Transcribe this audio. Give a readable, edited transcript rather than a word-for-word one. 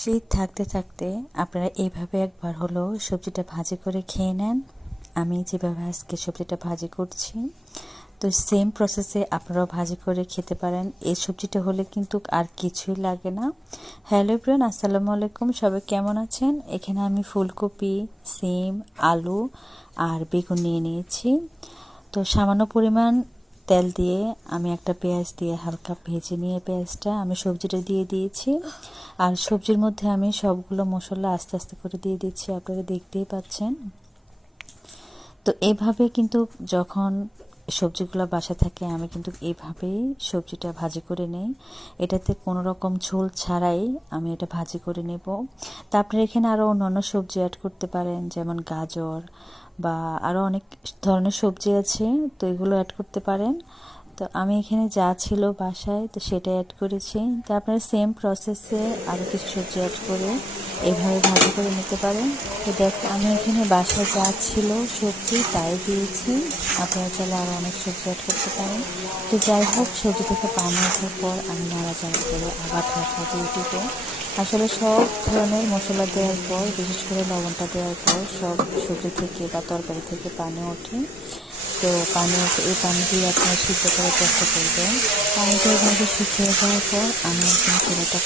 শীত থাকতে থাকতে আপনারা এইভাবে একবার হলো সবজিটা ভাজি করে খেয়ে নেন। আমি যেভাবে আজকে সবজিটা ভাজি করছি, তো সেম প্রসেসে আপনারাও ভাজি করে খেতে পারেন। এই সবজিটা হলে কিন্তু আর কিছুই লাগে না। হ্যালো এভরিওয়ান, আসসালামু আলাইকুম। সবাই কেমন আছেন? এখানে আমি ফুলকপি, সিম, আলু আর বেগুন নিয়ে নিয়েছি। তো সামান্য পরিমাণ তেল দিয়ে আমি একটা পেঁয়াজ দিয়ে হালকা ভেজে নিয়ে পেঁয়াজটা আমি সবজিটা দিয়ে দিয়েছি। আর সবজির মধ্যে আমি সবগুলো মশলা আস্তে আস্তে করে দিয়ে দিচ্ছি, আপনারা দেখতেই পাচ্ছেন। তো এইভাবে কিন্তু যখন সবজিগুলো বাসা থাকে আমি কিন্তু এইভাবেই সবজিটা ভাজি করে নেই। এটাতে কোনো রকম ঝোল ছাড়াই আমি এটা ভাজি করে নেব। তারপরে এখানে আরও অন্যান্য সবজি অ্যাড করতে পারেন, যেমন গাজর বা আরও অনেক ধরনের সবজি আছে, তো এগুলো অ্যাড করতে পারেন। তো আমি এখানে যা ছিল বাসায় তো সেটা অ্যাড করেছি। তো আপনারা সেম প্রসেসে আরও কিছু সবজি অ্যাড করে এইভাবে ভাজি করে নিতে পারেন। তো দেখো আমি এখানে বাসায় যা ছিল সবজি তাই দিয়েছি, আপনারা চাইলে আরও অনেক সবজি অ্যাড করতে পারেন। তো যাই হোক, সবজি থেকে পানি ওঠার পর আমি নাড়াচাড়া করে আবার ঢাকা দিয়ে দিব। আসলে সব ধরনের মশলা দেওয়ার পর, বিশেষ করে লবণটা দেওয়ার পর সব সবজি থেকে বা তরকারি থেকে পানি ওঠে। তো এই পানি দিয়ে আপনারা সিদ্ধ করার চেষ্টা করবেন। পানিটা এভাবে শুকিয়ে যাওয়ার পর আমি একদম চুলাটা